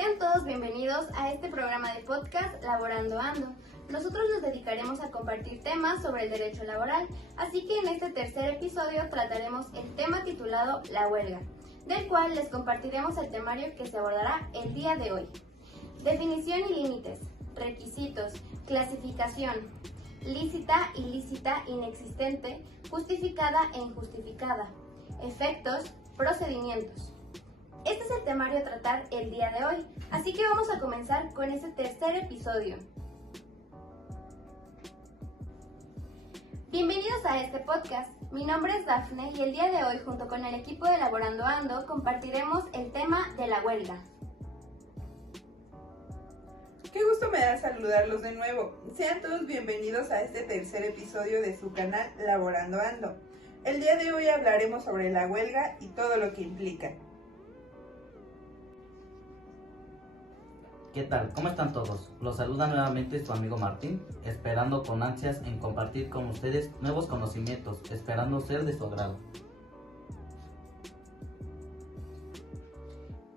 Sean todos bienvenidos a este programa de podcast Laborando Ando. Nosotros nos dedicaremos a compartir temas sobre el derecho laboral, así que en este tercer episodio trataremos el tema titulado La huelga, del cual les compartiremos el temario que se abordará el día de hoy. Definición y límites, requisitos, clasificación, lícita, ilícita, inexistente, justificada e injustificada, efectos, procedimientos. Este es el temario a tratar el día de hoy, así que vamos a comenzar con este tercer episodio. Bienvenidos a este podcast, mi nombre es Dafne y el día de hoy junto con el equipo de Laborando Ando compartiremos el tema de la huelga. Qué gusto me da saludarlos de nuevo. Sean todos bienvenidos a este tercer episodio de su canal Laborando Ando. El día de hoy hablaremos sobre la huelga y todo lo que implica. ¿Qué tal? ¿Cómo están todos? Los saluda nuevamente su amigo Martín, esperando con ansias en compartir con ustedes nuevos conocimientos, esperando ser de su agrado.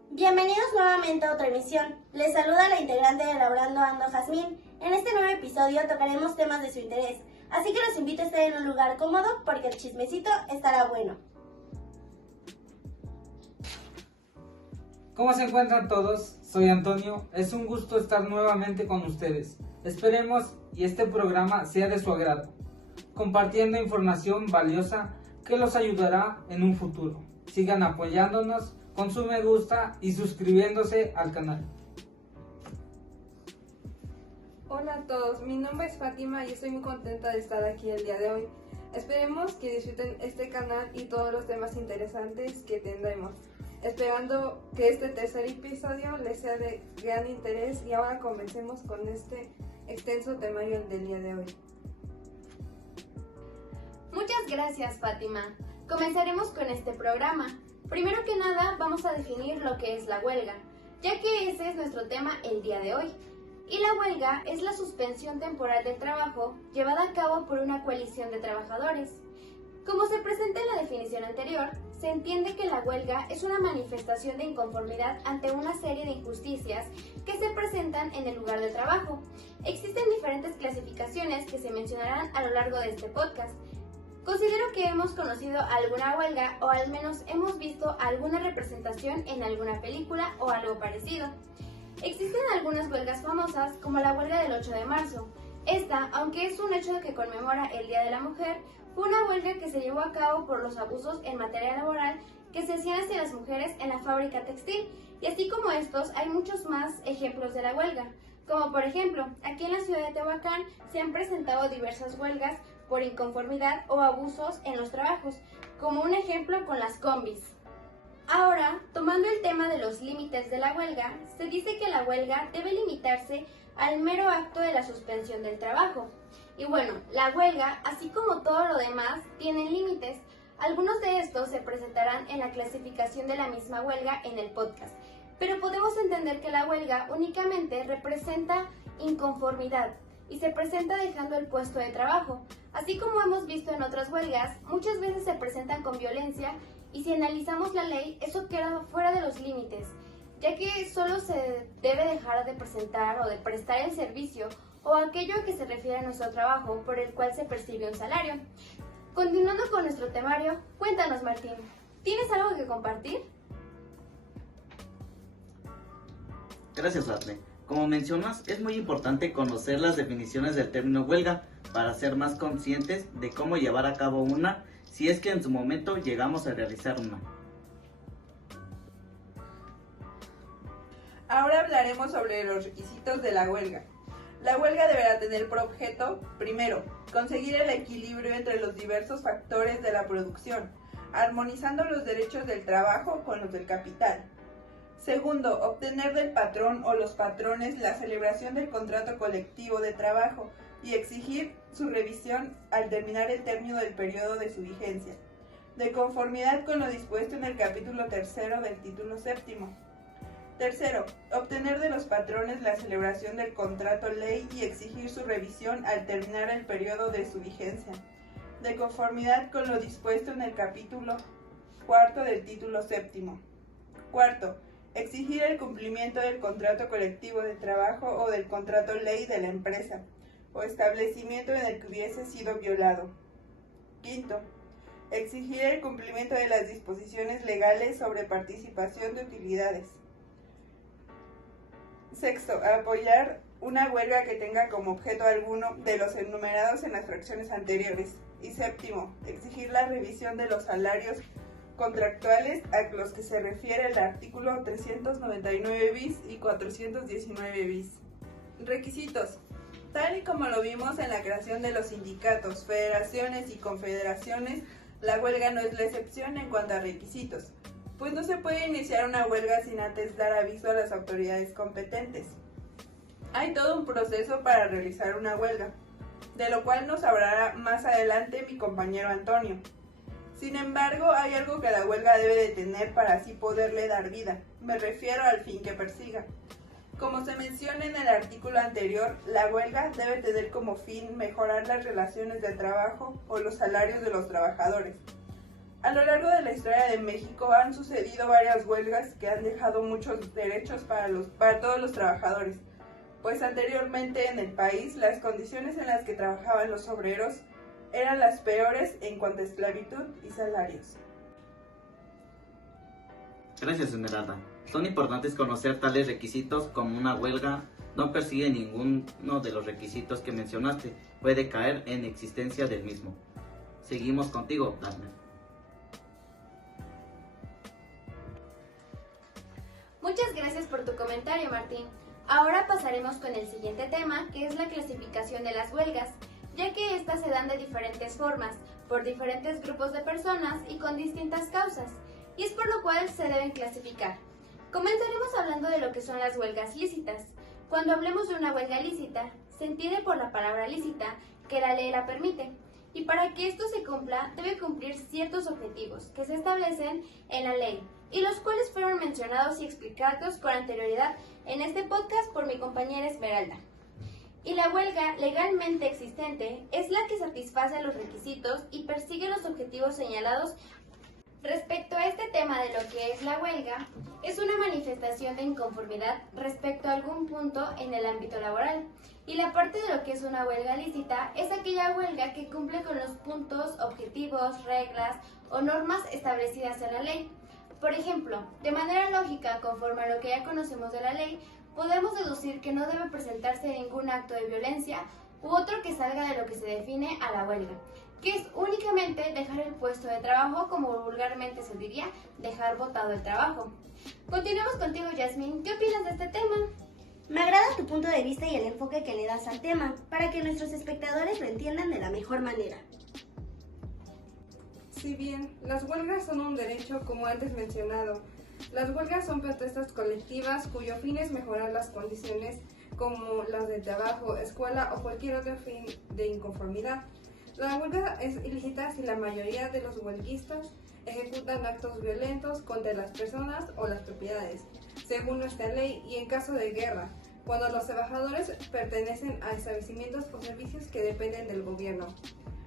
Bienvenidos nuevamente a otra emisión. Les saluda la integrante de Laborando Ando, Jazmín. En este nuevo episodio tocaremos temas de su interés, así que los invito a estar en un lugar cómodo porque el chismecito estará bueno. ¿Cómo se encuentran todos? Soy Antonio, es un gusto estar nuevamente con ustedes. Esperemos y este programa sea de su agrado, compartiendo información valiosa que los ayudará en un futuro. Sigan apoyándonos con su me gusta y suscribiéndose al canal. Hola a todos, mi nombre es Fátima y estoy muy contenta de estar aquí el día de hoy. Esperemos que disfruten este canal y todos los temas interesantes que tendremos. Esperando que este tercer episodio les sea de gran interés y ahora comencemos con este extenso temario del día de hoy. Muchas gracias, Fátima. Comenzaremos con este programa. Primero que nada, vamos a definir lo que es la huelga, ya que ese es nuestro tema el día de hoy. Y la huelga es la suspensión temporal del trabajo llevada a cabo por una coalición de trabajadores. Como se presenta en la definición anterior, se entiende que la huelga es una manifestación de inconformidad ante una serie de injusticias que se presentan en el lugar de trabajo. Existen diferentes clasificaciones que se mencionarán a lo largo de este podcast. Considero que hemos conocido alguna huelga o al menos hemos visto alguna representación en alguna película o algo parecido. Existen algunas huelgas famosas como la huelga del 8 de marzo. Esta, aunque es un hecho que conmemora el Día de la Mujer, fue una huelga que se llevó a cabo por los abusos en materia laboral que se hacían hacia las mujeres en la fábrica textil. Y así como estos, hay muchos más ejemplos de la huelga. Como por ejemplo, aquí en la ciudad de Tehuacán se han presentado diversas huelgas por inconformidad o abusos en los trabajos, como un ejemplo con las combis. Ahora, tomando el tema de los límites de la huelga, se dice que la huelga debe limitarse al mero acto de la suspensión del trabajo. Y bueno, la huelga, así como todo lo demás, tienen límites. Algunos de estos se presentarán en la clasificación de la misma huelga en el podcast. Pero podemos entender que la huelga únicamente representa inconformidad y se presenta dejando el puesto de trabajo. Así como hemos visto en otras huelgas, muchas veces se presentan con violencia y si analizamos la ley, eso queda fuera de los límites, ya que solo se debe dejar de presentar o de prestar el servicio o aquello a que se refiere a nuestro trabajo por el cual se percibe un salario. Continuando con nuestro temario, cuéntanos, Martín, ¿tienes algo que compartir? Gracias, Dafne. Como mencionas, es muy importante conocer las definiciones del término huelga para ser más conscientes de cómo llevar a cabo una, si es que en su momento llegamos a realizar una. Ahora hablaremos sobre los requisitos de la huelga. La huelga deberá tener por objeto, primero, conseguir el equilibrio entre los diversos factores de la producción, armonizando los derechos del trabajo con los del capital. Segundo, obtener del patrón o los patrones la celebración del contrato colectivo de trabajo y exigir su revisión al terminar el término del periodo de su vigencia, de conformidad con lo dispuesto en el capítulo 3 del título 7. Tercero, obtener de los patrones la celebración del contrato ley y exigir su revisión al terminar el periodo de su vigencia, de conformidad con lo dispuesto en el capítulo 4 del título 7. Cuarto, Exigir el cumplimiento del contrato colectivo de trabajo o del contrato ley de la empresa o establecimiento en el que hubiese sido violado. Quinto, exigir el cumplimiento de las disposiciones legales sobre participación de utilidades. Sexto, apoyar una huelga que tenga como objeto alguno de los enumerados en las fracciones anteriores. Y séptimo, exigir la revisión de los salarios contractuales a los que se refiere el artículo 399 bis y 419 bis. Requisitos. Tal y como lo vimos en la creación de los sindicatos, federaciones y confederaciones, la huelga no es la excepción en cuanto a requisitos, pues no se puede iniciar una huelga sin antes dar aviso a las autoridades competentes. Hay todo un proceso para realizar una huelga, de lo cual nos hablará más adelante mi compañero Antonio. Sin embargo, hay algo que la huelga debe de tener para así poderle dar vida. Me refiero al fin que persiga. Como se menciona en el artículo anterior, la huelga debe tener como fin mejorar las relaciones de trabajo o los salarios de los trabajadores. A lo largo de la historia de México han sucedido varias huelgas que han dejado muchos derechos para todos los trabajadores, pues anteriormente en el país las condiciones en las que trabajaban los obreros eran las peores en cuanto a esclavitud y salarios. Gracias, Esmeralda. Son importantes conocer tales requisitos como una huelga no persigue ninguno de los requisitos que mencionaste, puede caer en existencia del mismo. Seguimos contigo, Dafne. Muchas gracias por tu comentario, Martín. Ahora pasaremos con el siguiente tema, que es la clasificación de las huelgas, ya que estas se dan de diferentes formas, por diferentes grupos de personas y con distintas causas, y es por lo cual se deben clasificar. Comenzaremos hablando de lo que son las huelgas lícitas. Cuando hablemos de una huelga lícita, se entiende por la palabra lícita que la ley la permite, y para que esto se cumpla debe cumplir ciertos objetivos que se establecen en la ley, y los cuales fueron mencionados y explicados con anterioridad en este podcast por mi compañera Esmeralda. Y la huelga legalmente existente es la que satisface los requisitos y persigue los objetivos señalados. Respecto a este tema de lo que es la huelga, es una manifestación de inconformidad respecto a algún punto en el ámbito laboral. Y la parte de lo que es una huelga lícita es aquella huelga que cumple con los puntos, objetivos, reglas o normas establecidas en la ley. Por ejemplo, de manera lógica, conforme a lo que ya conocemos de la ley, podemos deducir que no debe presentarse ningún acto de violencia u otro que salga de lo que se define a la huelga, que es únicamente dejar el puesto de trabajo, como vulgarmente se diría, dejar botado el trabajo. Continuamos contigo, Yasmín. ¿Qué opinas de este tema? Me agrada tu punto de vista y el enfoque que le das al tema, para que nuestros espectadores lo entiendan de la mejor manera. Si bien las huelgas son un derecho, como antes mencionado, las huelgas son protestas colectivas cuyo fin es mejorar las condiciones como las de trabajo, escuela o cualquier otro fin de inconformidad. La huelga es ilícita si la mayoría de los huelguistas ejecutan actos violentos contra las personas o las propiedades, según nuestra ley, y en caso de guerra, cuando los trabajadores pertenecen a establecimientos o servicios que dependen del gobierno.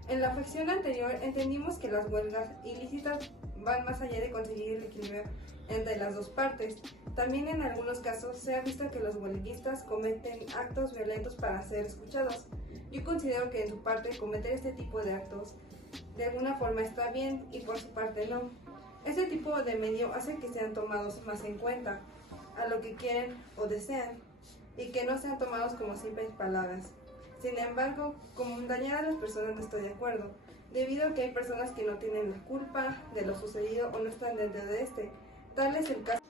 En la fracción anterior entendimos que las huelgas ilícitas van más allá de conseguir el equilibrio entre las dos partes. También en algunos casos se ha visto que los huelguistas cometen actos violentos para ser escuchados. Yo considero que en su parte cometer este tipo de actos de alguna forma está bien y por su parte no. Este tipo de medio hace que sean tomados más en cuenta a lo que quieren o desean y que no sean tomados como simples palabras. Sin embargo, como dañar a las personas no estoy de acuerdo, debido a que hay personas que no tienen la culpa de lo sucedido o no están dentro de este. Tal es el caso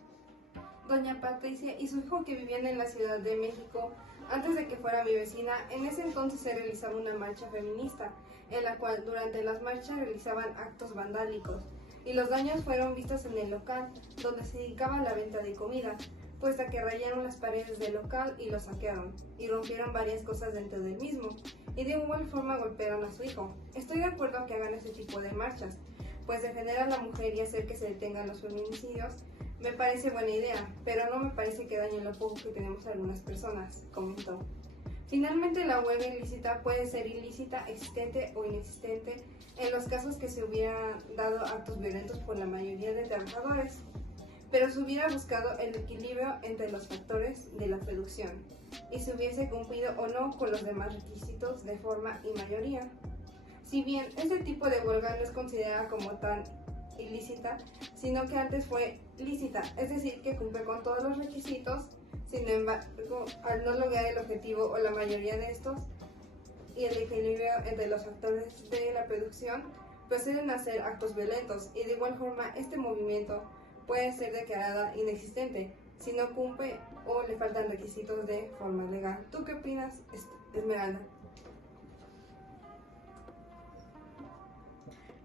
de doña Patricia y su hijo, que vivían en la Ciudad de México antes de que fuera mi vecina. En ese entonces se realizaba una marcha feminista, en la cual durante las marchas realizaban actos vandálicos, y los daños fueron vistos en el local donde se dedicaba a la venta de comida, puesto que rayaron las paredes del local y lo saquearon, y rompieron varias cosas dentro del mismo, y de igual forma golpearon a su hijo. Estoy de acuerdo que hagan ese tipo de marchas, pues defender a la mujer y hacer que se detengan los feminicidios me parece buena idea, pero no me parece que dañen lo poco que tenemos algunas personas, comentó. Finalmente, la huelga ilícita puede ser ilícita, existente o inexistente en los casos que se hubieran dado actos violentos por la mayoría de trabajadores. pero se hubiera buscado el equilibrio entre los factores de la producción y se hubiese cumplido o no con los demás requisitos de forma y mayoría. Si bien este tipo de huelga no es considerada como tan ilícita, sino que antes fue lícita, es decir, que cumple con todos los requisitos, sin embargo, al no lograr el objetivo o la mayoría de estos y el equilibrio entre los factores de la producción, proceden a hacer actos violentos y de igual forma este movimiento puede ser declarada inexistente si no cumple o le faltan requisitos de forma legal. ¿Tú qué opinas, Esmeralda?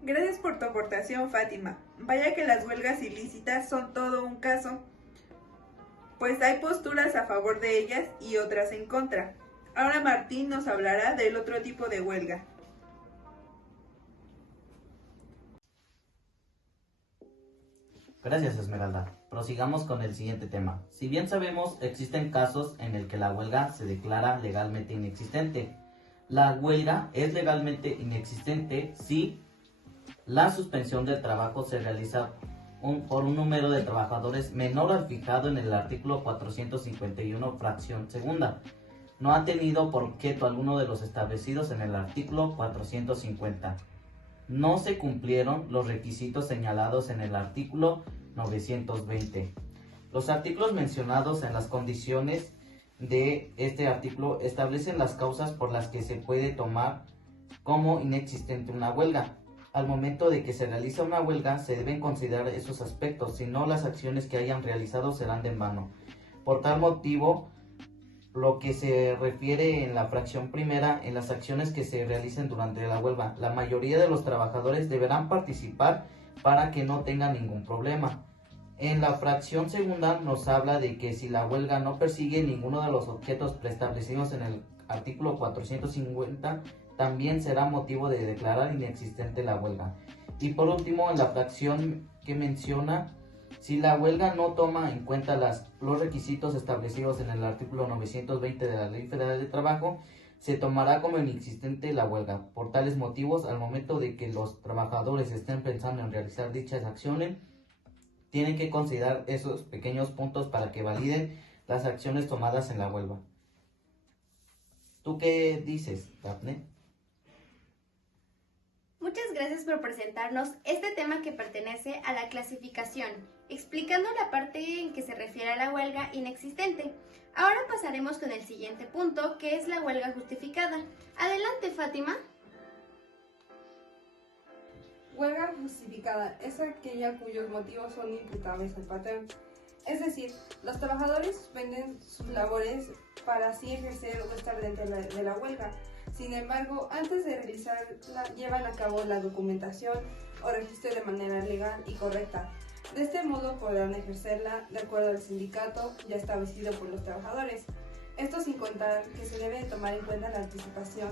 Gracias por tu aportación, Fátima. Vaya que las huelgas ilícitas son todo un caso, pues hay posturas a favor de ellas y otras en contra. Ahora Martín nos hablará del otro tipo de huelga. Gracias, Esmeralda. Prosigamos con el siguiente tema. Si bien sabemos, existen casos en el que la huelga se declara legalmente inexistente. La huelga es legalmente inexistente si la suspensión del trabajo se realiza por un número de trabajadores menor al fijado en el artículo 451, fracción segunda. No ha tenido por objeto alguno de los establecidos en el artículo 450. No se cumplieron los requisitos señalados en el artículo 920. Los artículos mencionados en las condiciones de este artículo establecen las causas por las que se puede tomar como inexistente una huelga. Al momento de que se realiza una huelga, se deben considerar esos aspectos, si no las acciones que hayan realizado serán de en vano. Por tal motivo, lo que se refiere en la fracción primera, en las acciones que se realicen durante la huelga, la mayoría de los trabajadores deberán participar para que no tengan ningún problema. En la fracción segunda nos habla de que si la huelga no persigue ninguno de los objetos preestablecidos en el artículo 450, también será motivo de declarar inexistente la huelga. Y por último, en la fracción que menciona, si la huelga no toma en cuenta los requisitos establecidos en el artículo 920 de la Ley Federal de Trabajo, se tomará como inexistente la huelga. Por tales motivos, al momento de que los trabajadores estén pensando en realizar dichas acciones, tienen que considerar esos pequeños puntos para que validen las acciones tomadas en la huelga. ¿Tú qué dices, Daphne? Muchas gracias por presentarnos este tema que pertenece a la clasificación, explicando la parte en que se refiere a la huelga inexistente. Ahora pasaremos con el siguiente punto, que es la huelga justificada. Adelante, Fátima. Huelga justificada es aquella cuyos motivos son imputables al patrón. Es decir, los trabajadores suspenden sus labores para así ejercer o estar dentro de la huelga. Sin embargo, antes de realizarla, llevan a cabo la documentación o registro de manera legal y correcta. De este modo podrán ejercerla de acuerdo al sindicato ya establecido por los trabajadores. Esto sin contar que se debe tomar en cuenta la anticipación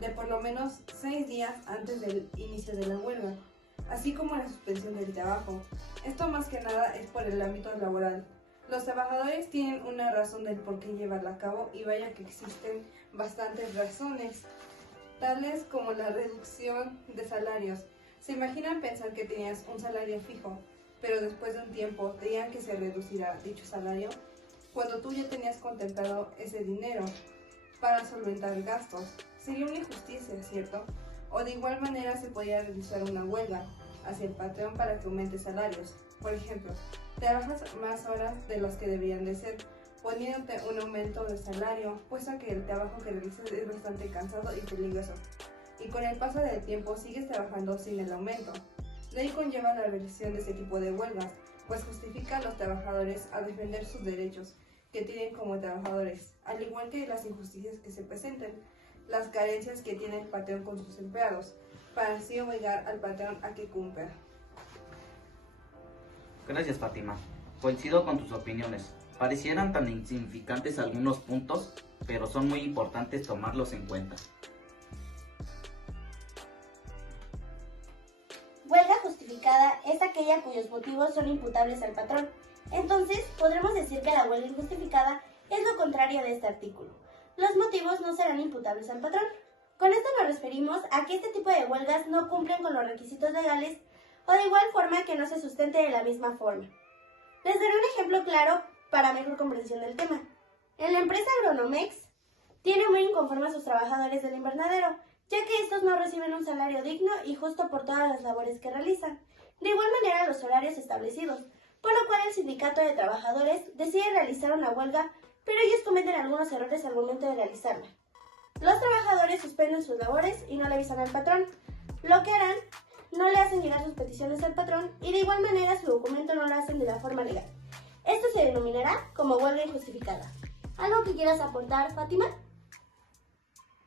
de por lo menos 6 días antes del inicio de la huelga, así como la suspensión del trabajo. Esto más que nada es por el ámbito laboral. Los trabajadores tienen una razón del por qué llevarla a cabo y vaya que existen bastantes razones, tales como la reducción de salarios. ¿Se imaginan pensar que tenías un salario fijo, pero después de un tiempo te digan que se reducirá dicho salario, cuando tú ya tenías contemplado ese dinero para solventar gastos? Sería una injusticia, ¿cierto? O de igual manera se podría realizar una huelga hacia el patrón para que aumente salarios. Por ejemplo, trabajas más horas de las que deberían de ser, poniéndote un aumento de salario, puesto que el trabajo que realizas es bastante cansado y peligroso. Y con el paso del tiempo sigues trabajando sin el aumento. De ahí conlleva la realización de ese tipo de huelgas, pues justifica a los trabajadores a defender sus derechos que tienen como trabajadores, al igual que las injusticias que se presenten, las carencias que tiene el patrón con sus empleados, para así obligar al patrón a que cumpla. Gracias, Fátima. Coincido con tus opiniones. Parecieran tan insignificantes algunos puntos, pero son muy importantes tomarlos en cuenta. Huelga justificada es aquella cuyos motivos son imputables al patrón. Entonces, podremos decir que la huelga injustificada es lo contrario de este artículo. Los motivos no serán imputables al patrón. Con esto nos referimos a que este tipo de huelgas no cumplen con los requisitos legales o de igual forma que no se sustente de la misma forma. Les daré un ejemplo claro para mejor comprensión del tema. En la empresa Agronomex tiene muy inconformes a sus trabajadores del invernadero, ya que estos no reciben un salario digno y justo por todas las labores que realizan. De igual manera los horarios establecidos, por lo cual el sindicato de trabajadores decide realizar una huelga, pero ellos cometen algunos errores al momento de realizarla. Los trabajadores suspenden sus labores y no le avisan al patrón. Lo que harán, no le hacen llegar sus peticiones al patrón y de igual manera su documento no lo hacen de la forma legal. Esto se denominará como huelga injustificada. ¿Algo que quieras aportar, Fátima?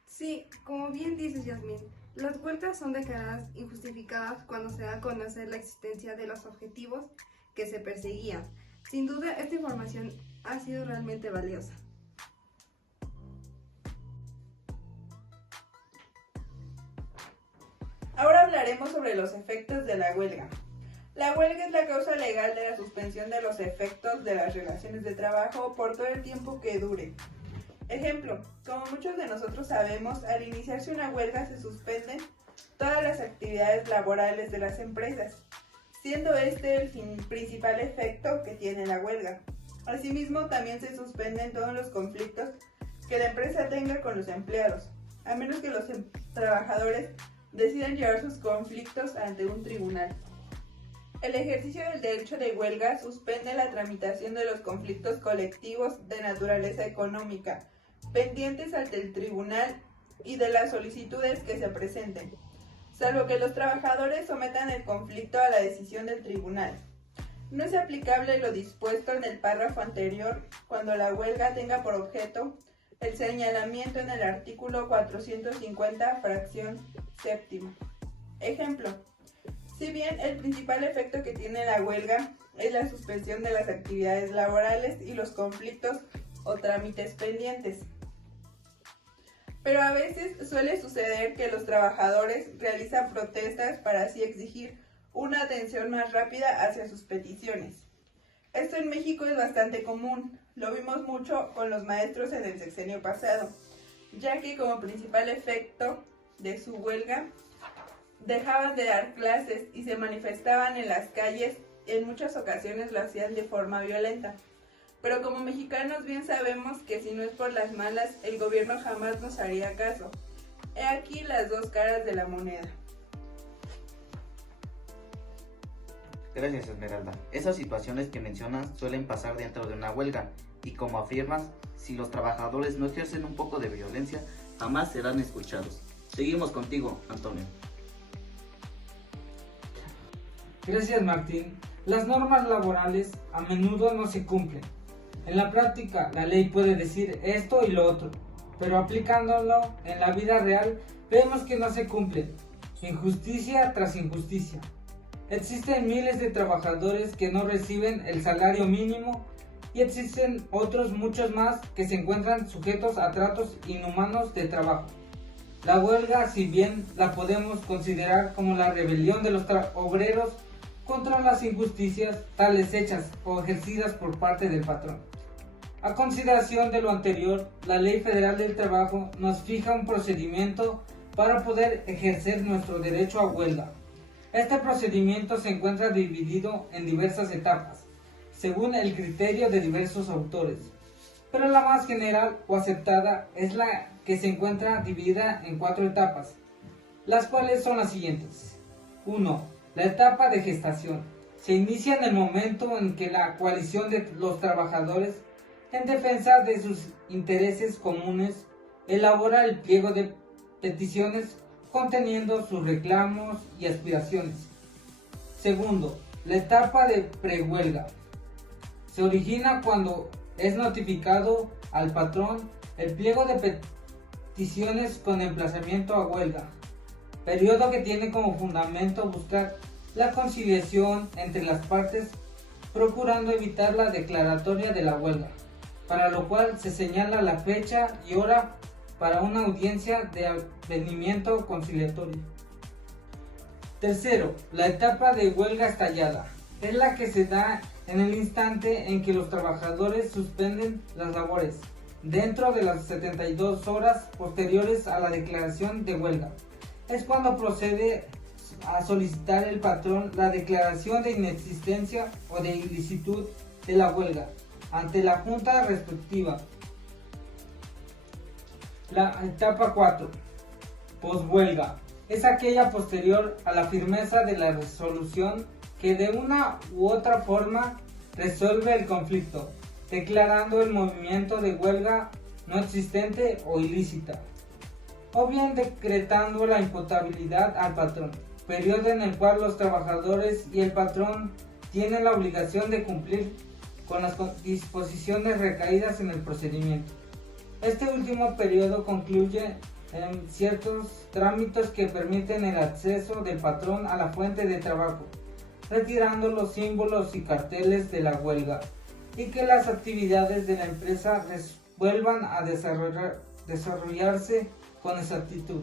Sí, como bien dices, Yasmín, las huelgas son declaradas injustificadas cuando se da a conocer la existencia de los objetivos que se perseguían. Sin duda, esta información ha sido realmente valiosa. Ahora hablaremos sobre los efectos de la huelga. La huelga es la causa legal de la suspensión de los efectos de las relaciones de trabajo por todo el tiempo que dure. Ejemplo, como muchos de nosotros sabemos, al iniciarse una huelga se suspenden todas las actividades laborales de las empresas, siendo este el principal efecto que tiene la huelga. Asimismo, también se suspenden todos los conflictos que la empresa tenga con los empleados, a menos que los trabajadores decidan llevar sus conflictos ante un tribunal. El ejercicio del derecho de huelga suspende la tramitación de los conflictos colectivos de naturaleza económica, pendientes ante el tribunal y de las solicitudes que se presenten, salvo que los trabajadores sometan el conflicto a la decisión del tribunal. No es aplicable lo dispuesto en el párrafo anterior cuando la huelga tenga por objeto el señalamiento en el artículo 450, fracción séptima. Ejemplo, si bien el principal efecto que tiene la huelga es la suspensión de las actividades laborales y los conflictos o trámites pendientes, pero a veces suele suceder que los trabajadores realizan protestas para así exigir una atención más rápida hacia sus peticiones. Esto en México es bastante común, lo vimos mucho con los maestros en el sexenio pasado, ya que como principal efecto de su huelga dejaban de dar clases y se manifestaban en las calles, en muchas ocasiones lo hacían de forma violenta. Pero como mexicanos bien sabemos que si no es por las malas, el gobierno jamás nos haría caso. He aquí las dos caras de la moneda. Gracias, Esmeralda. Esas situaciones que mencionas suelen pasar dentro de una huelga y como afirmas, si los trabajadores no ejercen un poco de violencia, jamás serán escuchados. Seguimos contigo, Antonio. Gracias, Martín. Las normas laborales a menudo no se cumplen. En la práctica, la ley puede decir esto y lo otro, pero aplicándolo en la vida real, vemos que no se cumplen. Injusticia tras injusticia. Existen miles de trabajadores que no reciben el salario mínimo y existen otros muchos más que se encuentran sujetos a tratos inhumanos de trabajo. La huelga, si bien la podemos considerar como la rebelión de los obreros contra las injusticias tales hechas o ejercidas por parte del patrón. A consideración de lo anterior, la Ley Federal del Trabajo nos fija un procedimiento para poder ejercer nuestro derecho a huelga. Este procedimiento se encuentra dividido en diversas etapas, según el criterio de diversos autores, pero la más general o aceptada es la que se encuentra dividida en 4 etapas, las cuales son las siguientes. 1. La etapa de gestación. Se inicia en el momento en que la coalición de los trabajadores, en defensa de sus intereses comunes, elabora el pliego de peticiones conteniendo sus reclamos y aspiraciones. Segundo, la etapa de prehuelga. Se origina cuando es notificado al patrón el pliego de peticiones con emplazamiento a huelga, periodo que tiene como fundamento buscar la conciliación entre las partes, procurando evitar la declaratoria de la huelga, para lo cual se señala la fecha y hora para una audiencia de advenimiento conciliatorio. Tercero, la etapa de huelga estallada. Es la que se da en el instante en que los trabajadores suspenden las labores, dentro de las 72 horas posteriores a la declaración de huelga. Es cuando procede a solicitar el patrón la declaración de inexistencia o de ilicitud de la huelga ante la junta respectiva. La etapa 4, poshuelga, es aquella posterior a la firmeza de la resolución que de una u otra forma resuelve el conflicto, declarando el movimiento de huelga no existente o ilícita, o bien decretando la imputabilidad al patrón, periodo en el cual los trabajadores y el patrón tienen la obligación de cumplir con las disposiciones recaídas en el procedimiento. Este último periodo concluye en ciertos trámites que permiten el acceso del patrón a la fuente de trabajo, retirando los símbolos y carteles de la huelga, y que las actividades de la empresa vuelvan a desarrollarse con exactitud.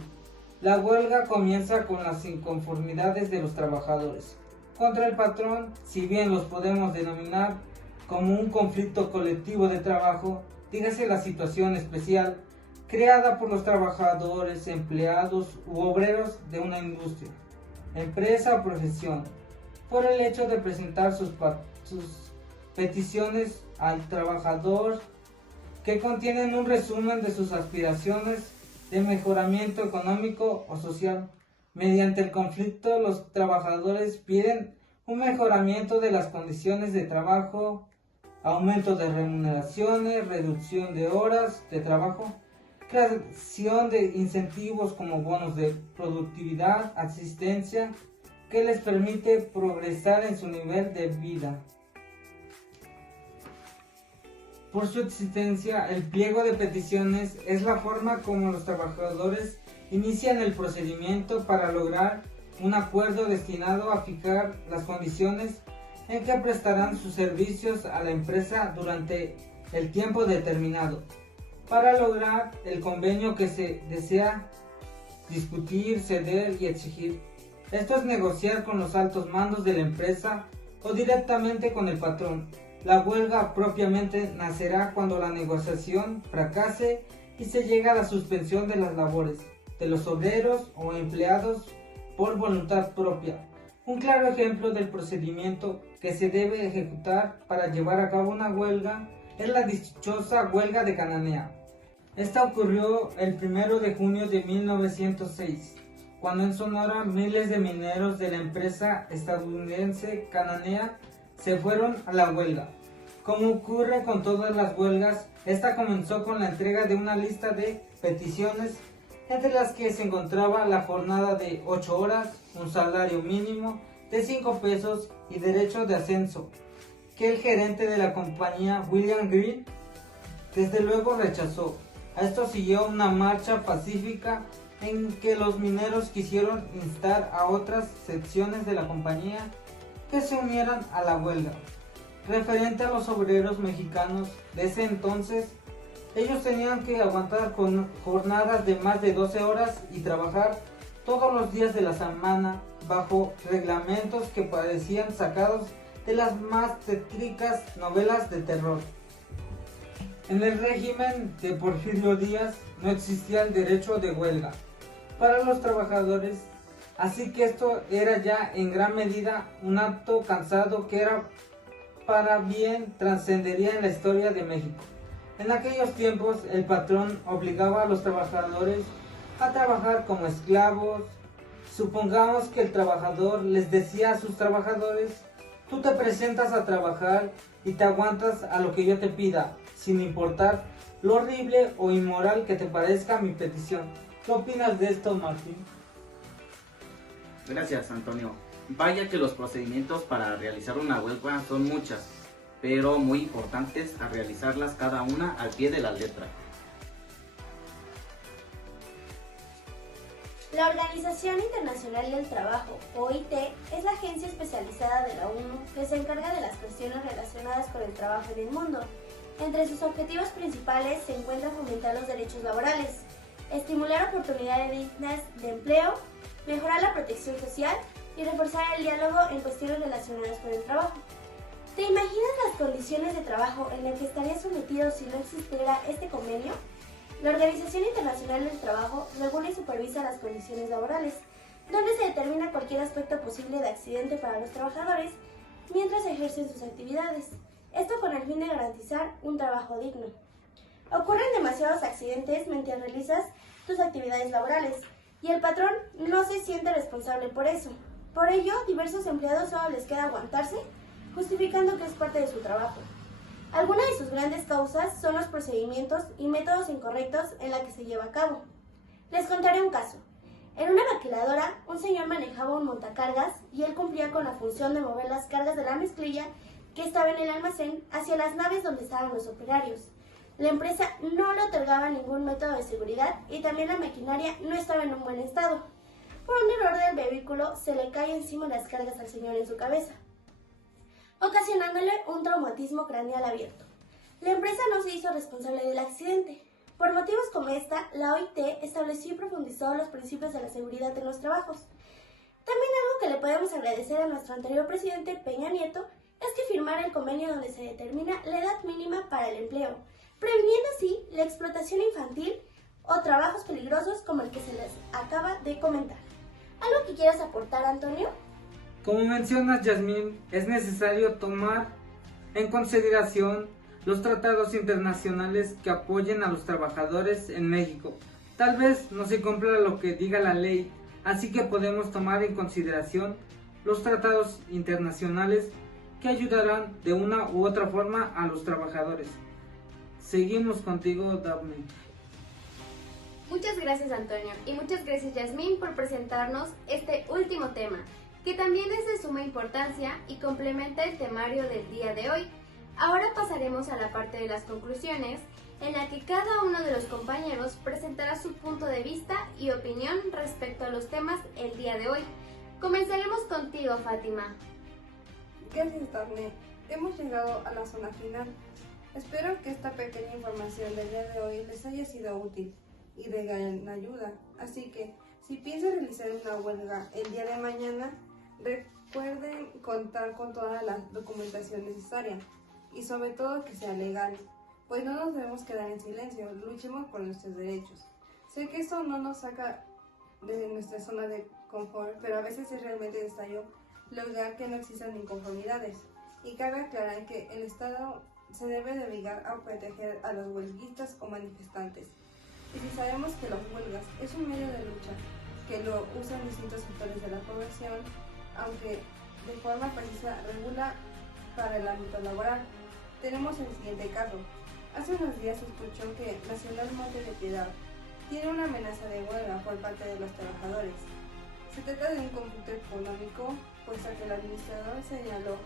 La huelga comienza con las inconformidades de los trabajadores contra el patrón, si bien los podemos denominar como un conflicto colectivo de trabajo, dígase la situación especial creada por los trabajadores, empleados u obreros de una industria, empresa o profesión, por el hecho de presentar sus peticiones al trabajador que contienen un resumen de sus aspiraciones de mejoramiento económico o social. Mediante el conflicto, los trabajadores piden un mejoramiento de las condiciones de trabajo, aumento de remuneraciones, reducción de horas de trabajo, creación de incentivos como bonos de productividad, asistencia, que les permite progresar en su nivel de vida. Por su existencia, el pliego de peticiones es la forma como los trabajadores inician el procedimiento para lograr un acuerdo destinado a fijar las condiciones en que prestarán sus servicios a la empresa durante el tiempo determinado, para lograr el convenio que se desea discutir, ceder y exigir. Esto es negociar con los altos mandos de la empresa o directamente con el patrón. La huelga propiamente nacerá cuando la negociación fracase y se llega a la suspensión de las labores de los obreros o empleados por voluntad propia. Un claro ejemplo del procedimiento que se debe ejecutar para llevar a cabo una huelga es la dichosa huelga de Cananea. Esta ocurrió el 1 de junio de 1906, cuando en Sonora miles de mineros de la empresa estadounidense Cananea se fueron a la huelga. Como ocurre con todas las huelgas, esta comenzó con la entrega de una lista de peticiones, entre las que se encontraba la jornada de 8 horas, un salario mínimo de 5 pesos y derecho de ascenso, que el gerente de la compañía, William Green, desde luego rechazó. A esto siguió una marcha pacífica en que los mineros quisieron instar a otras secciones de la compañía que se unieran a la huelga. Referente a los obreros mexicanos de ese entonces, ellos tenían que aguantar con jornadas de más de 12 horas y trabajar todos los días de la semana bajo reglamentos que parecían sacados de las más tétricas novelas de terror. En el régimen de Porfirio Díaz no existía el derecho de huelga para los trabajadores, así que esto era ya en gran medida un acto cansado que era para bien trascendería en la historia de México. En aquellos tiempos el patrón obligaba a los trabajadores a trabajar como esclavos. Supongamos que el trabajador les decía a sus trabajadores: tú te presentas a trabajar y te aguantas a lo que yo te pida, sin importar lo horrible o inmoral que te parezca mi petición. ¿Qué opinas de esto, Martín? Gracias, Antonio. Vaya que los procedimientos para realizar una huelga son muchas, pero muy importantes a realizarlas cada una al pie de la letra. La Organización Internacional del Trabajo, OIT, es la agencia especializada de la ONU que se encarga de las cuestiones relacionadas con el trabajo en el mundo. Entre sus objetivos principales se encuentra fomentar los derechos laborales, estimular oportunidades dignas de empleo, mejorar la protección social y reforzar el diálogo en cuestiones relacionadas con el trabajo. ¿Te imaginas las condiciones de trabajo en las que estarías sometido si no existiera este convenio? La Organización Internacional del Trabajo regula y supervisa las condiciones laborales, donde se determina cualquier aspecto posible de accidente para los trabajadores mientras ejercen sus actividades. esto con el fin de garantizar un trabajo digno. Ocurren demasiados accidentes mientras realizas tus actividades laborales y el patrón no se siente responsable por eso. Por ello, diversos empleados solo les queda aguantarse, justificando que es parte de su trabajo. Algunas de sus grandes causas son los procedimientos y métodos incorrectos en la que se lleva a cabo. Les contaré un caso. En una maquiladora, un señor manejaba un montacargas y él cumplía con la función de mover las cargas de la mezclilla que estaba en el almacén hacia las naves donde estaban los operarios. La empresa no le otorgaba ningún método de seguridad y también la maquinaria no estaba en un buen estado. Por un error del vehículo, se le cae encima las cargas al señor en su cabeza, ocasionándole un traumatismo craneal abierto. La empresa no se hizo responsable del accidente. Por motivos como esta, la OIT estableció y profundizó los principios de la seguridad en los trabajos. También algo que le podemos agradecer a nuestro anterior presidente Peña Nieto es que firmara el convenio donde se determina la edad mínima para el empleo, previniendo así la explotación infantil o trabajos peligrosos como el que se les acaba de comentar. ¿Algo que quieras aportar, Antonio? Como mencionas, Yasmín, es necesario tomar en consideración los tratados internacionales que apoyen a los trabajadores en México. Tal vez no se cumpla lo que diga la ley, así que podemos tomar en consideración los tratados internacionales que ayudarán de una u otra forma a los trabajadores. Seguimos contigo, Daphne. Muchas gracias, Antonio, y muchas gracias, Yasmín, por presentarnos este último tema, que también es de suma importancia y complementa el temario del día de hoy. Ahora pasaremos a la parte de las conclusiones, en la que cada uno de los compañeros presentará su punto de vista y opinión respecto a los temas el día de hoy. Comenzaremos contigo, Fátima. Gracias, Daphne. Hemos llegado a la zona final. Espero que esta pequeña información del día de hoy les haya sido útil y de gran ayuda. Así que, si piensan realizar una huelga el día de mañana, recuerden contar con toda la documentación necesaria y sobre todo que sea legal, pues no nos debemos quedar en silencio, luchemos por nuestros derechos. Sé que eso no nos saca de nuestra zona de confort, pero a veces es realmente necesario lograr que no existan inconformidades. Y cabe aclarar que el Estado se debe de obligar a proteger a los huelguistas o manifestantes. Y si sabemos que las huelgas es un medio de lucha que lo usan distintos sectores de la población, aunque de forma precisa regula para el ámbito laboral, tenemos el siguiente caso. Hace unos días se escuchó que Nacional Monte de Piedad tiene una amenaza de huelga por parte de los trabajadores. Se trata de un conflicto económico, puesto que el administrador señaló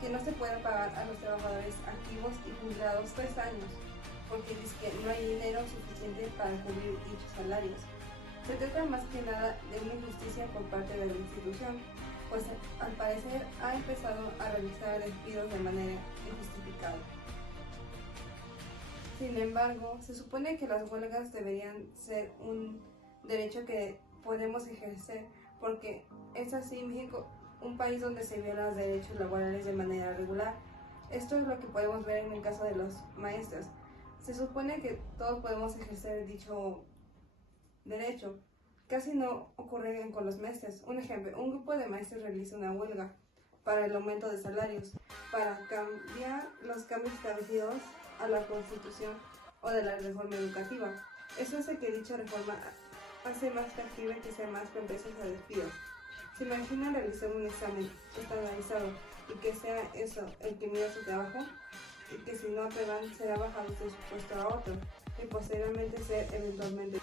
que no se puede pagar a los trabajadores activos y jubilados 3 años, porque dice que no hay dinero suficiente para cubrir dichos salarios. Se trata más que nada de una injusticia por parte de la institución, pues al parecer ha empezado a realizar despidos de manera injustificada. Sin embargo, se supone que las huelgas deberían ser un derecho que podemos ejercer, porque es así México, un país donde se violan los derechos laborales de manera regular. Esto es lo que podemos ver en el caso de los maestros. Se supone que todos podemos ejercer dicho derecho. Casi no ocurre con los maestros. Un ejemplo, un grupo de maestros realiza una huelga para el aumento de salarios, para cambiar los cambios establecidos a la Constitución o de la reforma educativa. Eso hace que dicha reforma hace más factible que sea más propensos a despidos. ¿Se imaginan realizar un examen estandarizado y que sea eso el que mida su trabajo? Y que si no aprueban será bajado de su puesto a otro y posteriormente ser eventualmente.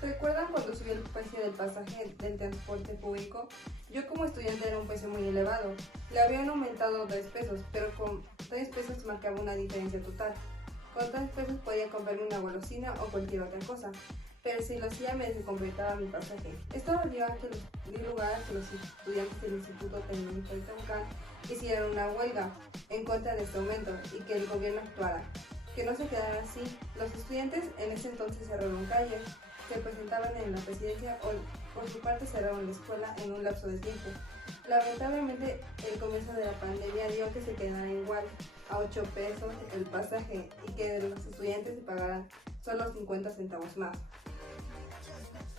¿Recuerdan cuando subió el precio del pasaje del transporte público? Yo como estudiante era un precio muy elevado. Le habían aumentado 3 pesos, pero con 3 pesos marcaba una diferencia total. Con 3 pesos podía comprarme una golosina o cualquier otra cosa, pero si lo hacía me descompletaba mi pasaje. Esto dio lugar a que los estudiantes del Instituto Tecnológico de Tehuacán hicieran una huelga en contra de este aumento y que el gobierno actuara. Que no se quedara así, los estudiantes en ese entonces cerraron calles, se presentaban en la presidencia o por su parte cerraron la escuela en un lapso de tiempo. Lamentablemente el comienzo de la pandemia dio que se quedara igual a 8 pesos el pasaje y que los estudiantes se pagaran solo 50 centavos más.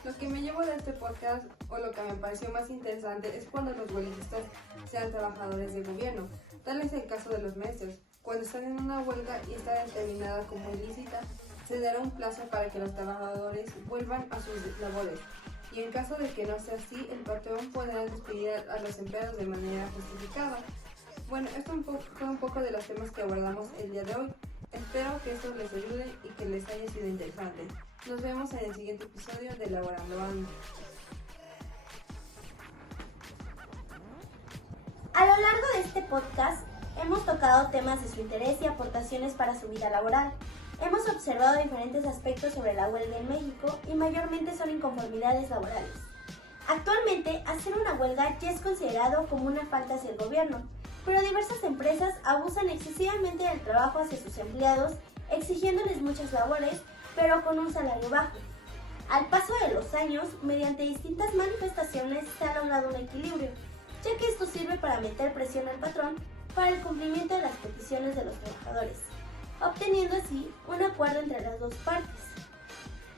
Lo que me llevo de este podcast, o lo que me pareció más interesante, es cuando los huelguistas sean trabajadores de gobierno. Tal es el caso de los maestros. Cuando están en una huelga y está determinada como ilícita, se dará un plazo para que los trabajadores vuelvan a sus labores. Y en caso de que no sea así, el patrón podrá despedir a los empleados de manera justificada. Bueno, esto fue un poco de los temas que abordamos el día de hoy. Espero que esto les ayude y que les haya sido interesante. Nos vemos en el siguiente episodio de Elaborando Ando. A lo largo de este podcast hemos tocado temas de su interés y aportaciones para su vida laboral. Hemos observado diferentes aspectos sobre la huelga en México y mayormente son inconformidades laborales. Actualmente, hacer una huelga ya es considerado como una falta hacia el gobierno, pero diversas empresas abusan excesivamente del trabajo hacia sus empleados, exigiéndoles muchas labores, pero con un salario bajo. Al paso de los años, mediante distintas manifestaciones se ha logrado un equilibrio, ya que esto sirve para meter presión al patrón para el cumplimiento de las peticiones de los trabajadores, obteniendo así un acuerdo entre las dos partes.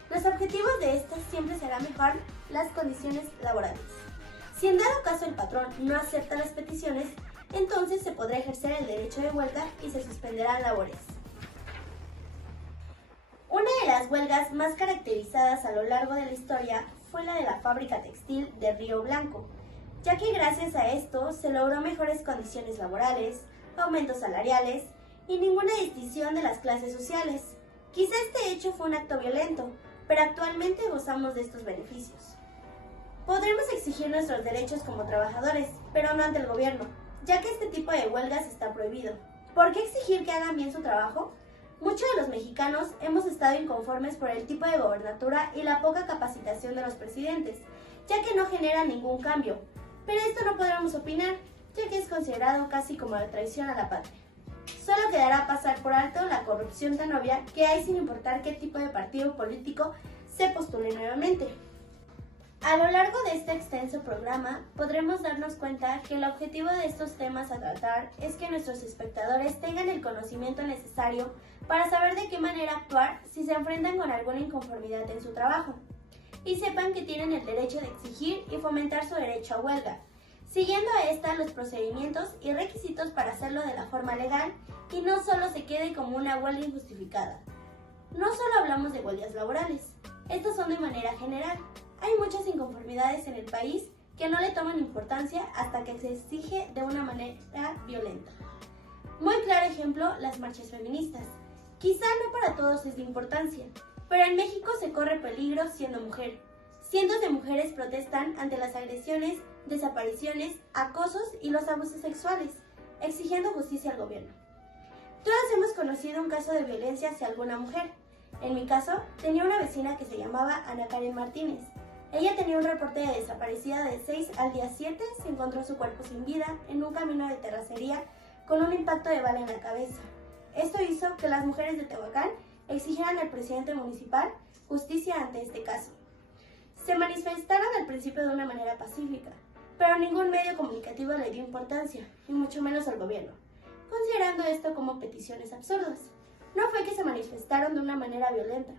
Los objetivos de estas siempre será mejorar las condiciones laborales. Si en dado caso el patrón no acepta las peticiones, entonces se podrá ejercer el derecho de huelga y se suspenderán labores. Una de las huelgas más caracterizadas a lo largo de la historia fue la de la fábrica textil de Río Blanco, ya que gracias a esto se logró mejores condiciones laborales, aumentos salariales y ninguna distinción de las clases sociales. Quizá este hecho fue un acto violento, pero actualmente gozamos de estos beneficios. Podremos exigir nuestros derechos como trabajadores, pero no ante el gobierno, ya que este tipo de huelgas está prohibido. ¿Por qué exigir que hagan bien su trabajo? Muchos de los mexicanos hemos estado inconformes por el tipo de gobernatura y la poca capacitación de los presidentes, ya que no genera ningún cambio. Pero esto no podremos opinar, ya que es considerado casi como la traición a la patria. Solo quedará pasar por alto la corrupción tan obvia que hay sin importar qué tipo de partido político se postule nuevamente. A lo largo de este extenso programa podremos darnos cuenta que el objetivo de estos temas a tratar es que nuestros espectadores tengan el conocimiento necesario para saber de qué manera actuar si se enfrentan con alguna inconformidad en su trabajo, y sepan que tienen el derecho de exigir y fomentar su derecho a huelga, siguiendo a esta los procedimientos y requisitos para hacerlo de la forma legal y no solo se quede como una huelga injustificada. No solo hablamos de huelgas laborales, estos son de manera general. Hay muchas inconformidades en el país que no le toman importancia hasta que se exige de una manera violenta. Muy claro ejemplo, las marchas feministas. Quizá no para todos es de importancia, pero en México se corre peligro siendo mujer. Cientos de mujeres protestan ante las agresiones, desapariciones, acosos y los abusos sexuales, exigiendo justicia al gobierno. Todas hemos conocido un caso de violencia hacia alguna mujer. En mi caso, tenía una vecina que se llamaba Ana Karen Martínez. Ella tenía un reporte de desaparecida de 6 al día 7, se encontró su cuerpo sin vida en un camino de terracería con un impacto de bala en la cabeza. Esto hizo que las mujeres de Tehuacán exigieran al presidente municipal justicia ante este caso. Se manifestaron al principio de una manera pacífica, pero ningún medio comunicativo le dio importancia, y mucho menos al gobierno, considerando esto como peticiones absurdas. No fue que se manifestaron de una manera violenta,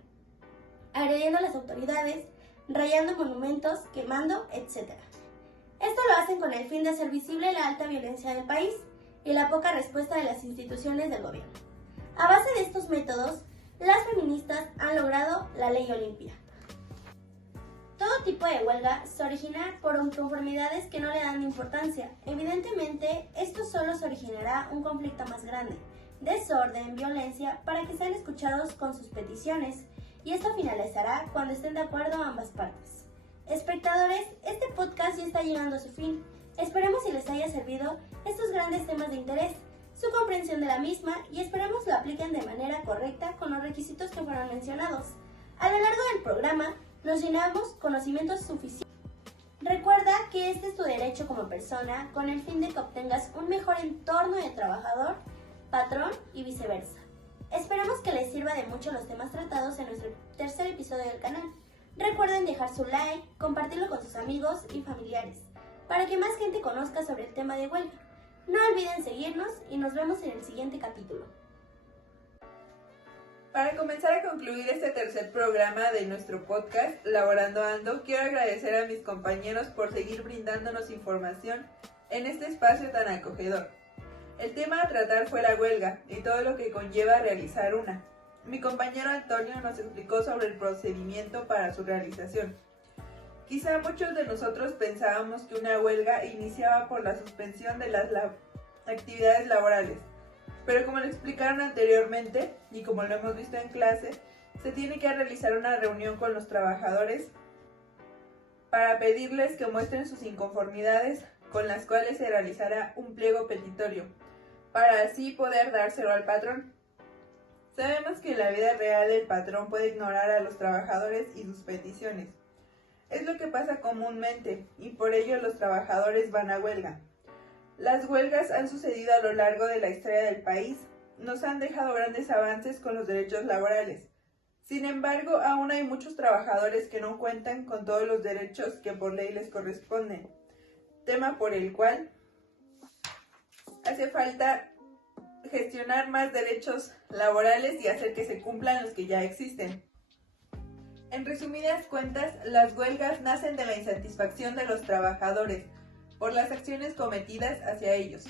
agrediendo a las autoridades, rayando monumentos, quemando, etc. Esto lo hacen con el fin de hacer visible la alta violencia del país y la poca respuesta de las instituciones del gobierno. A base de estos métodos, las feministas han logrado la ley Olimpia. Todo tipo de huelga se origina por inconformidades que no le dan importancia. Evidentemente, esto solo se originará un conflicto más grande, desorden, violencia, para que sean escuchados con sus peticiones, y esto finalizará cuando estén de acuerdo ambas partes. Espectadores, este podcast ya está llegando a su fin. Esperemos si les haya servido estos grandes temas de interés, su comprensión de la misma, y esperemos lo apliquen de manera correcta con los requisitos que fueron mencionados. A lo largo del programa, nos llenamos conocimientos suficientes. Recuerda que este es tu derecho como persona con el fin de que obtengas un mejor entorno de trabajador, patrón y viceversa. Esperamos que les sirva de mucho los temas tratados en nuestro tercer episodio del canal. Recuerden dejar su like, compartirlo con sus amigos y familiares, para que más gente conozca sobre el tema de huelga. No olviden seguirnos y nos vemos en el siguiente capítulo. Para comenzar a concluir este tercer programa de nuestro podcast, Laborando Ando, quiero agradecer a mis compañeros por seguir brindándonos información en este espacio tan acogedor. El tema a tratar fue la huelga y todo lo que conlleva realizar una. Mi compañero Antonio nos explicó sobre el procedimiento para su realización. Quizá muchos de nosotros pensábamos que una huelga iniciaba por la suspensión de las actividades laborales, pero como lo explicaron anteriormente y como lo hemos visto en clase, se tiene que realizar una reunión con los trabajadores para pedirles que muestren sus inconformidades, con las cuales se realizará un pliego petitorio, para así poder dárselo al patrón. Sabemos que en la vida real el patrón puede ignorar a los trabajadores y sus peticiones. Es lo que pasa comúnmente y por ello los trabajadores van a huelga. Las huelgas han sucedido a lo largo de la historia del país, nos han dejado grandes avances con los derechos laborales. Sin embargo, aún hay muchos trabajadores que no cuentan con todos los derechos que por ley les corresponden, tema por el cual hace falta gestionar más derechos laborales y hacer que se cumplan los que ya existen. En resumidas cuentas, las huelgas nacen de la insatisfacción de los trabajadores por las acciones cometidas hacia ellos.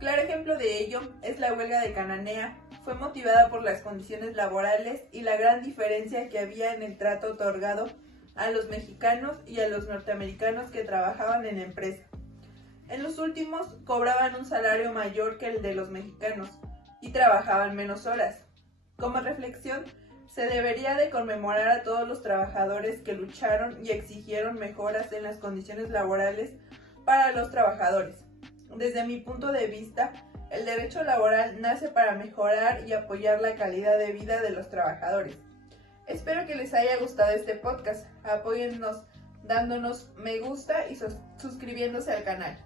Claro ejemplo de ello es la huelga de Cananea. Fue motivada por las condiciones laborales y la gran diferencia que había en el trato otorgado a los mexicanos y a los norteamericanos que trabajaban en la empresa. En los últimos cobraban un salario mayor que el de los mexicanos y trabajaban menos horas. Como reflexión, se debería de conmemorar a todos los trabajadores que lucharon y exigieron mejoras en las condiciones laborales para los trabajadores. Desde mi punto de vista, el derecho laboral nace para mejorar y apoyar la calidad de vida de los trabajadores. Espero que les haya gustado este podcast. Apóyennos dándonos me gusta y suscribiéndose al canal.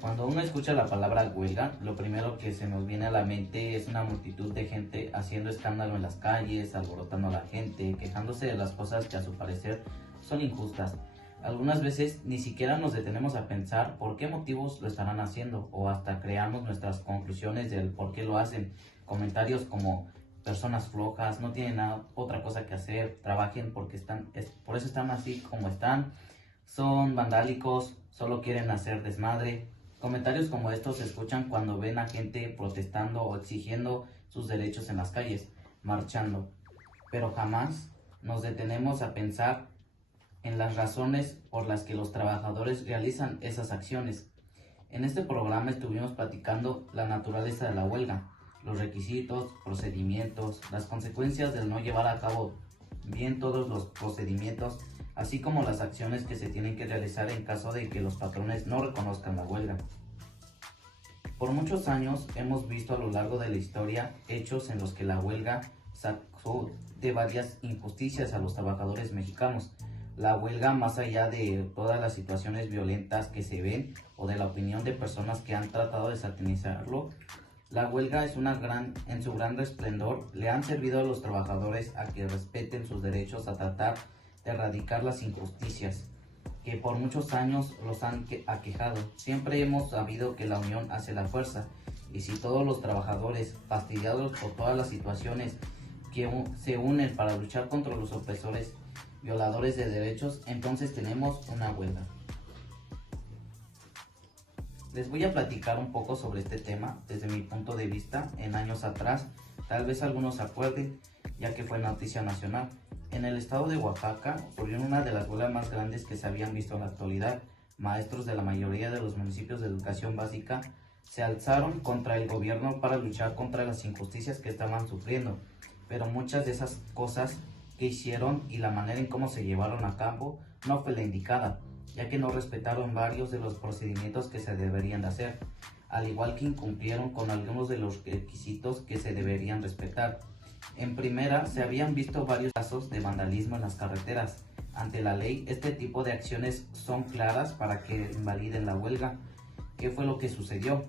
Cuando uno escucha la palabra huelga, lo primero que se nos viene a la mente es una multitud de gente haciendo escándalo en las calles, alborotando a la gente, quejándose de las cosas que a su parecer son injustas. Algunas veces ni siquiera nos detenemos a pensar por qué motivos lo estarán haciendo o hasta creamos nuestras conclusiones del por qué lo hacen. Comentarios como personas flojas, no tienen otra cosa que hacer, trabajen porque por eso están así como están, son vandálicos, solo quieren hacer desmadre. Comentarios como estos se escuchan cuando ven a gente protestando o exigiendo sus derechos en las calles, marchando. Pero jamás nos detenemos a pensar en las razones por las que los trabajadores realizan esas acciones. En este programa estuvimos platicando la naturaleza de la huelga, los requisitos, procedimientos, las consecuencias del no llevar a cabo bien todos los procedimientos, así como las acciones que se tienen que realizar en caso de que los patrones no reconozcan la huelga. Por muchos años hemos visto a lo largo de la historia hechos en los que la huelga sacó de varias injusticias a los trabajadores mexicanos. La huelga, más allá de todas las situaciones violentas que se ven o de la opinión de personas que han tratado de satanizarlo, la huelga en su gran esplendor le han servido a los trabajadores a que respeten sus derechos, a tratar de erradicar las injusticias que por muchos años los han aquejado. Siempre hemos sabido que la unión hace la fuerza, y si todos los trabajadores, fastidiados por todas las situaciones que se unen para luchar contra los opresores violadores de derechos, entonces tenemos una huelga. Les voy a platicar un poco sobre este tema desde mi punto de vista. En años atrás, tal vez algunos se acuerden, ya que fue noticia nacional. En el estado de Oaxaca ocurrió una de las huelgas más grandes que se habían visto en la actualidad. Maestros de la mayoría de los municipios de educación básica se alzaron contra el gobierno para luchar contra las injusticias que estaban sufriendo, pero muchas de esas cosas que hicieron y la manera en cómo se llevaron a cabo no fue la indicada, ya que no respetaron varios de los procedimientos que se deberían de hacer, al igual que incumplieron con algunos de los requisitos que se deberían respetar. En primera, se habían visto varios casos de vandalismo en las carreteras. Ante la ley, este tipo de acciones son claras para que invaliden la huelga. ¿Qué fue lo que sucedió?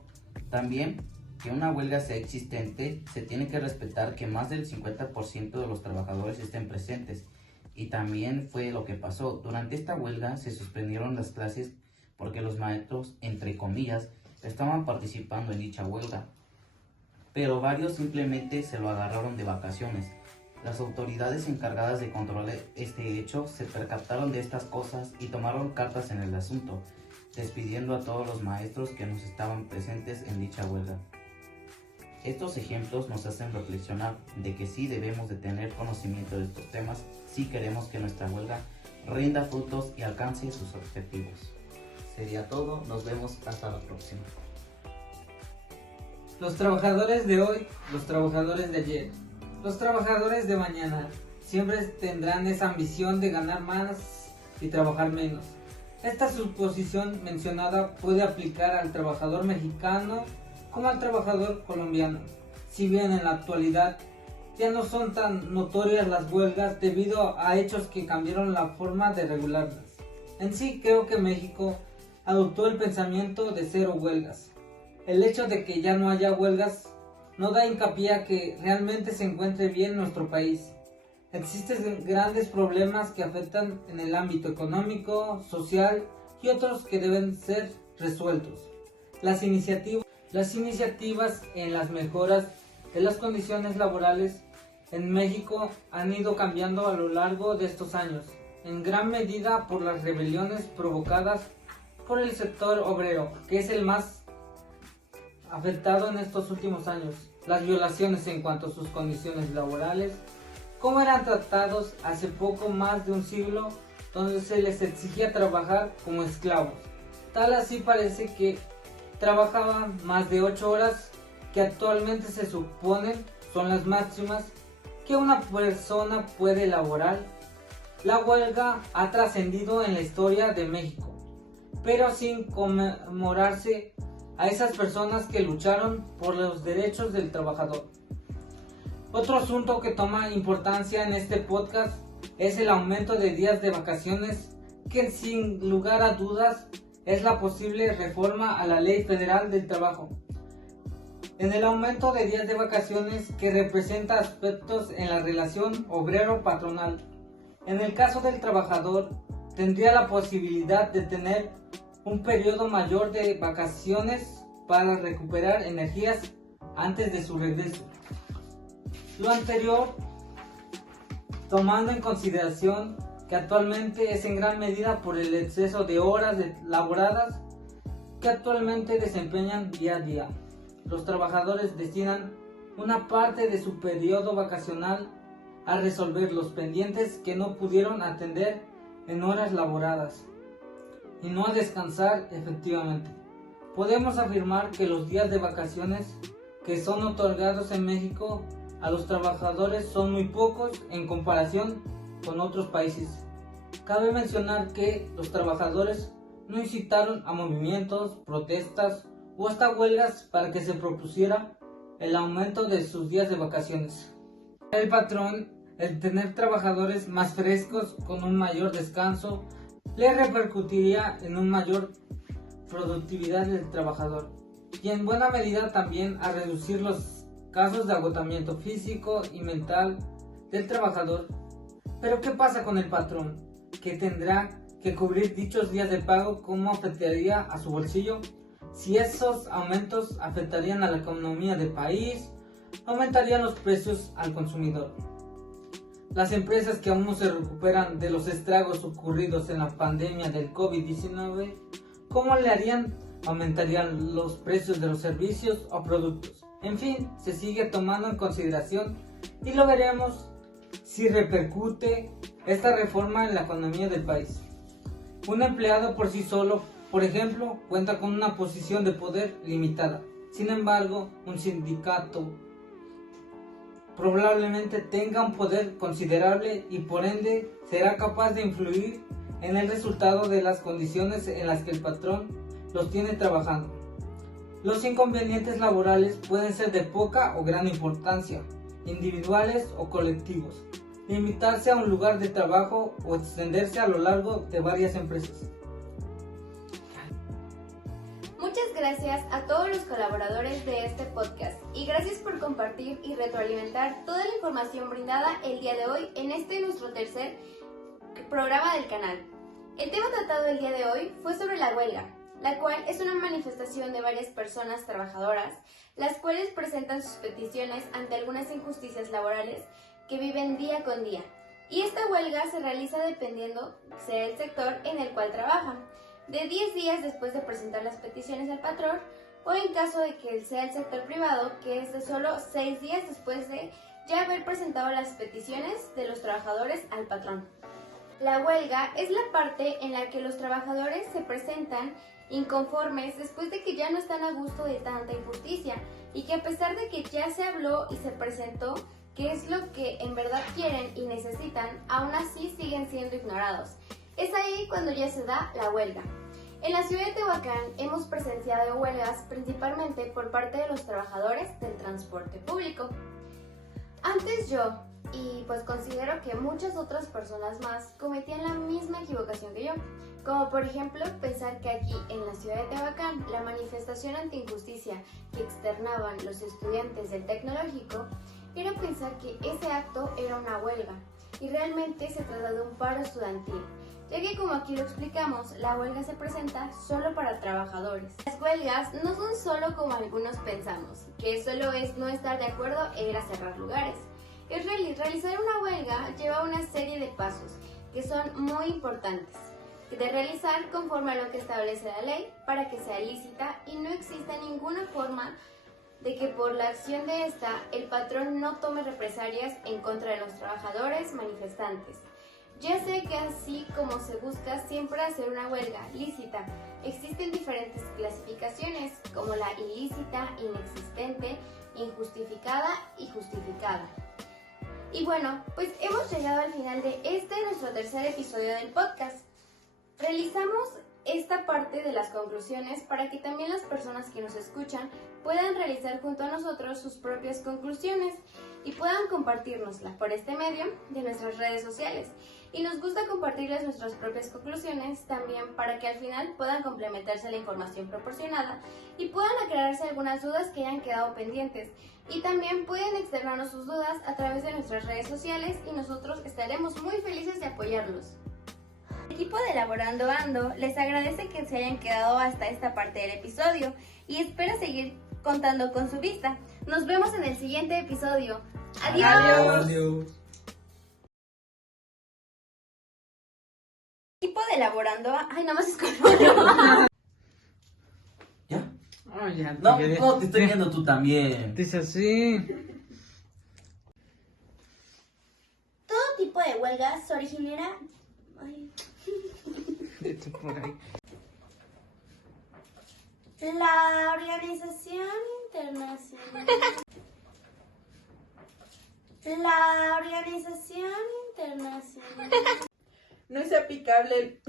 También, que una huelga sea existente, se tiene que respetar que más del 50% de los trabajadores estén presentes. Y también fue lo que pasó. Durante esta huelga se suspendieron las clases porque los maestros, entre comillas, estaban participando en dicha huelga. pero varios simplemente se lo agarraron de vacaciones. Las autoridades encargadas de controlar este hecho se percataron de estas cosas y tomaron cartas en el asunto, despidiendo a todos los maestros que nos estaban presentes en dicha huelga. Estos ejemplos nos hacen reflexionar de que sí debemos de tener conocimiento de estos temas si queremos que nuestra huelga rinda frutos y alcance sus objetivos. Sería todo, nos vemos hasta la próxima. Los trabajadores de hoy, los trabajadores de ayer, los trabajadores de mañana siempre tendrán esa ambición de ganar más y trabajar menos. Esta suposición mencionada puede aplicar al trabajador mexicano como al trabajador colombiano. Si bien en la actualidad ya no son tan notorias las huelgas debido a hechos que cambiaron la forma de regularlas. En sí creo que México adoptó el pensamiento de cero huelgas. El hecho de que ya no haya huelgas no da hincapié a que realmente se encuentre bien nuestro país. Existen grandes problemas que afectan en el ámbito económico, social y otros que deben ser resueltos. Las iniciativas en las mejoras de las condiciones laborales en México han ido cambiando a lo largo de estos años, en gran medida por las rebeliones provocadas por el sector obrero, que es el más afectado en estos últimos años. Las violaciones en cuanto a sus condiciones laborales, cómo eran tratados hace poco más de un siglo, donde se les exigía trabajar como esclavos. Tal así parece que trabajaban más de 8 horas, que actualmente se suponen son las máximas que una persona puede elaborar. La huelga ha trascendido en la historia de México, pero sin conmemorarse a esas personas que lucharon por los derechos del trabajador. Otro asunto que toma importancia en este podcast es el aumento de días de vacaciones, que sin lugar a dudas es la posible reforma a la Ley Federal del Trabajo. En el aumento de días de vacaciones que representa aspectos en la relación obrero-patronal. En el caso del trabajador, tendría la posibilidad de tener un periodo mayor de vacaciones para recuperar energías antes de su regreso. Lo anterior, tomando en consideración que actualmente es en gran medida por el exceso de horas laboradas que actualmente desempeñan día a día. Los trabajadores destinan una parte de su periodo vacacional a resolver los pendientes que no pudieron atender en horas laboradas y no a descansar efectivamente. Podemos afirmar que los días de vacaciones que son otorgados en México a los trabajadores son muy pocos en comparación con otros países. Cabe mencionar que los trabajadores no incitaron a movimientos, protestas o hasta huelgas para que se propusiera el aumento de sus días de vacaciones. El patrón, el tener trabajadores más frescos con un mayor descanso, le repercutiría en una mayor productividad del trabajador y en buena medida también a reducir los casos de agotamiento físico y mental del trabajador. Pero ¿qué pasa con el patrón, que tendrá que cubrir dichos días de pago? ¿Cómo afectaría a su bolsillo? Si esos aumentos afectarían a la economía del país, aumentarían los precios al consumidor. Las empresas que aún no se recuperan de los estragos ocurridos en la pandemia del COVID-19, ¿cómo le harían? Aumentarían los precios de los servicios o productos. En fin, se sigue tomando en consideración y lo veremos si repercute esta reforma en la economía del país. Un empleado por sí solo, por ejemplo, cuenta con una posición de poder limitada. Sin embargo, un sindicato probablemente tenga un poder considerable y por ende será capaz de influir en el resultado de las condiciones en las que el patrón los tiene trabajando. Los inconvenientes laborales pueden ser de poca o gran importancia, individuales o colectivos, limitarse a un lugar de trabajo o extenderse a lo largo de varias empresas. Muchas gracias a todos los colaboradores de este podcast y gracias por compartir y retroalimentar toda la información brindada el día de hoy en este nuestro tercer programa del canal. El tema tratado el día de hoy fue sobre la huelga, la cual es una manifestación de varias personas trabajadoras las cuales presentan sus peticiones ante algunas injusticias laborales que viven día con día. Y esta huelga se realiza dependiendo sea el sector en el cual trabajan, de 10 días después de presentar las peticiones al patrón, o en caso de que sea el sector privado, que es de solo 6 días después de ya haber presentado las peticiones de los trabajadores al patrón. La huelga es la parte en la que los trabajadores se presentan inconformes después de que ya no están a gusto de tanta injusticia y que a pesar de que ya se habló y se presentó qué es lo que en verdad quieren y necesitan, aún así siguen siendo ignorados. Es ahí cuando ya se da la huelga. En la ciudad de Tehuacán hemos presenciado huelgas principalmente por parte de los trabajadores del transporte público. Antes yo, y pues considero que muchas otras personas más, cometían la misma equivocación que yo, como por ejemplo pensar que aquí en la ciudad de Tehuacán la manifestación ante injusticia que externaban los estudiantes del tecnológico era pensar que ese acto era una huelga y realmente se trata de un paro estudiantil, ya que como aquí lo explicamos, la huelga se presenta solo para trabajadores. Las huelgas no son solo como algunos pensamos, que solo es no estar de acuerdo e ir a cerrar lugares. Realizar una huelga lleva una serie de pasos que son muy importantes de realizar conforme a lo que establece la ley para que sea lícita y no exista ninguna forma de que por la acción de esta el patrón no tome represalias en contra de los trabajadores manifestantes. Ya sé que así como se busca siempre hacer una huelga lícita, existen diferentes clasificaciones como la ilícita, inexistente, injustificada y justificada. Y bueno, pues hemos llegado al final de nuestro tercer episodio del podcast. Realizamos esta parte de las conclusiones para que también las personas que nos escuchan puedan realizar junto a nosotros sus propias conclusiones y puedan compartirnosla por este medio de nuestras redes sociales. Y nos gusta compartirles nuestras propias conclusiones también para que al final puedan complementarse a la información proporcionada y puedan aclararse algunas dudas que hayan quedado pendientes. Y también pueden externarnos sus dudas a través de nuestras redes sociales y nosotros estaremos muy felices de apoyarlos. El equipo de Elaborando Ando les agradece que se hayan quedado hasta esta parte del episodio y espera seguir contando con su vista. Nos vemos en el siguiente episodio. ¡Adiós! Adiós. Equipo de Elaborando... Ay, nada más escucho. ¿Ya? Ay, ya, No, te quedé. no, te estoy viendo tú también. Dice así. Todo tipo de huelgas se originará... Ay. Esto por ahí. La Organización Internacional. La Organización Internacional. No es aplicable el...